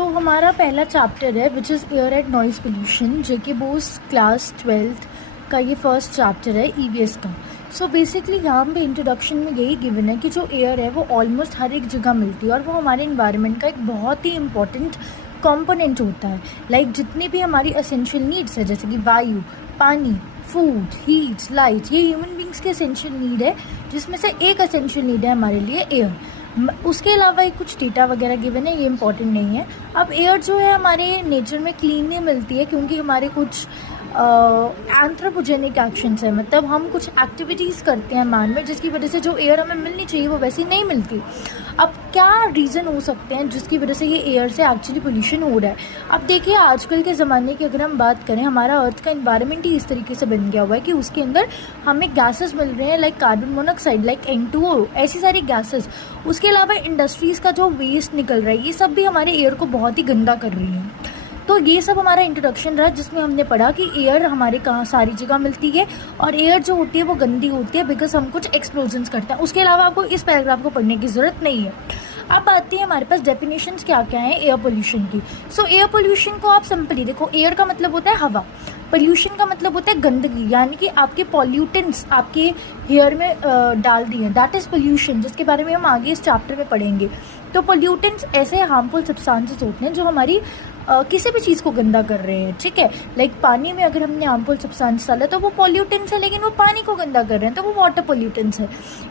हमारा पहला चैप्टर है which is air and noise pollution, जो कि बोस क्लास 12th का ये फर्स्ट चैप्टर है ईवीएस का। बेसिकली यहाँ पे इंट्रोडक्शन में यही गिवन है कि जो एयर है वो ऑलमोस्ट हर एक जगह मिलती है और वो हमारे इन्वायरमेंट का एक बहुत ही इंपॉर्टेंट कंपोनेंट होता है। जितनी भी हमारी एसेंशियल नीड्स है, जैसे कि वायु, पानी, फूड, हीट, लाइट, ये ह्यूमन बींग्स के एसेंशियल नीड है, जिसमें से एक एसेंशियल नीड है हमारे लिए एयर। उसके अलावा एक कुछ डेटा वगैरह गिवन है, ये इंपॉर्टेंट नहीं है। अब एयर जो है हमारे नेचर में क्लीन नहीं मिलती है क्योंकि हमारे कुछ एंथ्रोपोजेनिक एक्शंस है, मतलब हम कुछ एक्टिविटीज़ करते हैं मैन में, जिसकी वजह से जो एयर हमें मिलनी चाहिए वो वैसी नहीं मिलती। अब क्या रीज़न हो सकते हैं जिसकी वजह से ये एयर से एक्चुअली पोल्यूशन हो रहा है? अब देखिए, आजकल के ज़माने की अगर हम बात करें, हमारा अर्थ का इन्वायरमेंट ही इस तरीके से बन गया हुआ है कि उसके अंदर हमें गैसेस मिल रहे हैं like carbon monoxide, like N2O, ऐसी सारी गैसेस। उसके अलावा इंडस्ट्रीज़ का जो वेस्ट निकल रहा है, ये सब भी हमारे एयर को बहुत ही गंदा कर रही है। तो ये सब हमारा इंट्रोडक्शन रहा, जिसमें हमने पढ़ा कि एयर हमारे कहाँ सारी जगह मिलती है और एयर जो होती है वो गंदी होती है बिकॉज हम कुछ एक्सप्लोजन्स करते हैं। उसके अलावा आपको इस पैराग्राफ को पढ़ने की ज़रूरत नहीं है। अब आती है हमारे पास डेफिनेशंस क्या क्या हैं एयर पोल्यूशन की। एयर पोल्यूशन को आप सिंपली देखो, एयर का मतलब होता है हवा, पोल्यूशन का मतलब होता है गंदगी, यानी कि आपके पॉल्यूटेंट्स आपके हेयर में डाल दिए, दैट इज़ पोल्यूशन, जिसके बारे में हम आगे इस चैप्टर में पढ़ेंगे। तो पोल्यूटेंट्स ऐसे हार्मफुल सब्सटेंसेस होते हैं जो हमारी किसी भी चीज़ को गंदा कर रहे हैं, ठीक है। लाइक पानी में अगर हमने हार्मफुल सब्सटेंस डाला तो वो पॉल्यूटेंट्स है, लेकिन वो पानी को गंदा कर रहे हैं तो वो वाटर पॉल्यूटेंट्स है।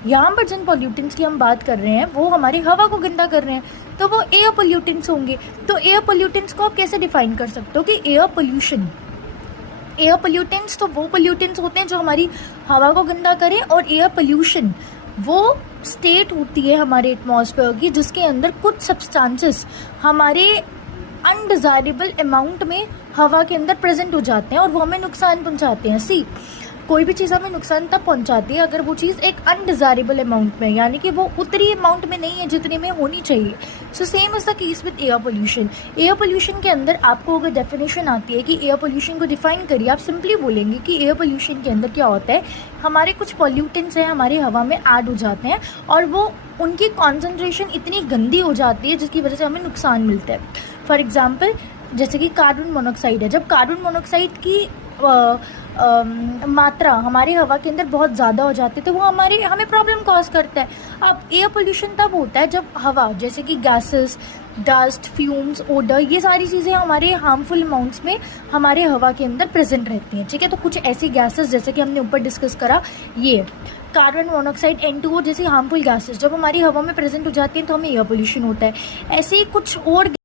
यहाँ पर जिन पॉल्यूटेंट्स की हम बात कर रहे हैं वो हमारी हवा को गंदा कर रहे हैं तो वो एयर पॉल्यूटेंट्स होंगे। तो एयर पॉल्यूटेंट्स को आप कैसे डिफाइन कर सकते हो कि एयर पोल्यूटेंट्स तो वो पोल्यूटेंट्स होते हैं जो हमारी हवा को गंदा करें, और एयर पोल्यूशन वो स्टेट होती है हमारे एटमॉस्फेयर की जिसके अंदर कुछ सब्सटेंसेस हमारे अनडिज़ायरेबल अमाउंट में हवा के अंदर प्रेजेंट हो जाते हैं और वो हमें नुकसान पहुंचाते हैं। कोई भी चीज़ हमें नुकसान तब पहुंचाती है अगर वो चीज़ एक अनडिज़ायरेबल अमाउंट में, यानी कि वो उतनी अमाउंट में नहीं है जितने में होनी चाहिए। Same is the case with air pollution. Air pollution के अंदर आपको अगर डेफिनेशन आती है कि एयर पोल्यूशन को डिफाइन करिए, आप सिंपली बोलेंगे कि एयर पोल्यूशन के अंदर क्या होता है, हमारे कुछ पॉल्यूटेंट्स हैं हमारी हवा में ऐड हो जाते हैं और वो उनकी कॉन्सेंट्रेशन इतनी गंदी हो जाती है जिसकी वजह से हमें नुकसान मिलता है। फॉर एग्जाम्पल, जैसे कि कार्बन मोनोऑक्साइड है, जब कार्बन मोनोऑक्साइड की मात्रा हमारी हवा के अंदर बहुत ज़्यादा हो जाती है तो वो हमें प्रॉब्लम कॉज करता है। अब एयर पोल्यूशन तब होता है जब हवा, जैसे कि गैसेस, डस्ट, फ्यूम्स, ओडर, ये सारी चीज़ें हमारे हार्मफुल अमाउंट्स में हमारे हवा के अंदर प्रेजेंट रहती हैं, ठीक है। तो कुछ ऐसी गैसेस जैसे कि हमने ऊपर डिस्कस करा, ये कार्बन मोनोऑक्साइड, N2O जैसी हार्मफुल गैसेस जब हमारी हवा में प्रेजेंट हो जाती हैं तो हमें एयर पोल्यूशन होता है। ऐसे ही कुछ और